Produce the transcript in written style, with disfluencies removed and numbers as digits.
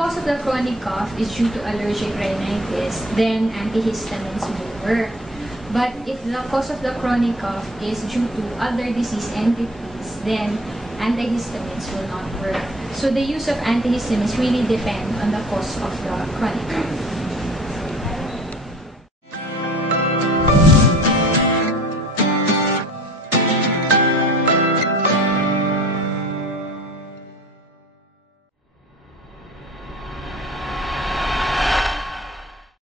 cause of the chronic cough is due to allergic rhinitis, then antihistamines will work. But if the cause of the chronic cough is due to other disease entities, then antihistamines will not work. So the use of antihistamines really depend on the cause of the chronic cough.